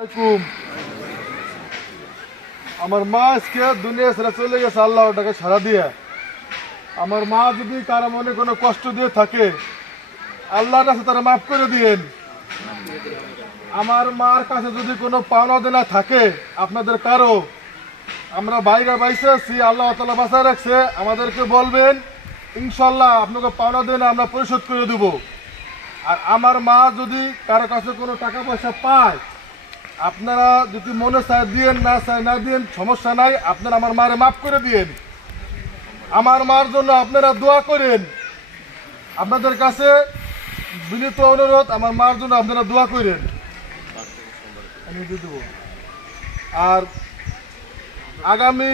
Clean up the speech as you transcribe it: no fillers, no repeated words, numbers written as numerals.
আলাইকুম। আমার মা আজকে দুনিয়া ছেড়ে চলে গেছে আল্লাহ ওটাকে সারা দিয়ে। আমার মা যদি কারো মনে কোনো কষ্ট দিয়ে থাকে আল্লাহর কাছে তারা মাফ করে দিয়েন। আমার মার কাছে যদি কোনো পাওনা দেনা থাকে আপনাদের কারো, আমরা বাইরে বাইসে আছি, আল্লাহ তাআলা বাঁচায় রাখছে, আমাদেরকে বলবেন, ইনশাল্লাহ আপনাকে পাওনা দেনা আমরা পরিশোধ করে দেব। আর আমার মা যদি কারো কাছে কোনো টাকা পয়সা পায়, আপনারা যদি মনে চায় দিয়েন, না চায় না দিয়েন, সমস্যা নাই, আপনারা আমার মারে মাফ করে দিয়েন। আমার মার জন্য আপনারা দোয়া করেন। আপনাদের কাছে বিনীত অনুরোধ, আমার মার জন্য আপনারা দোয়া করেন। আমি দিয়ে দেবো। আর আগামী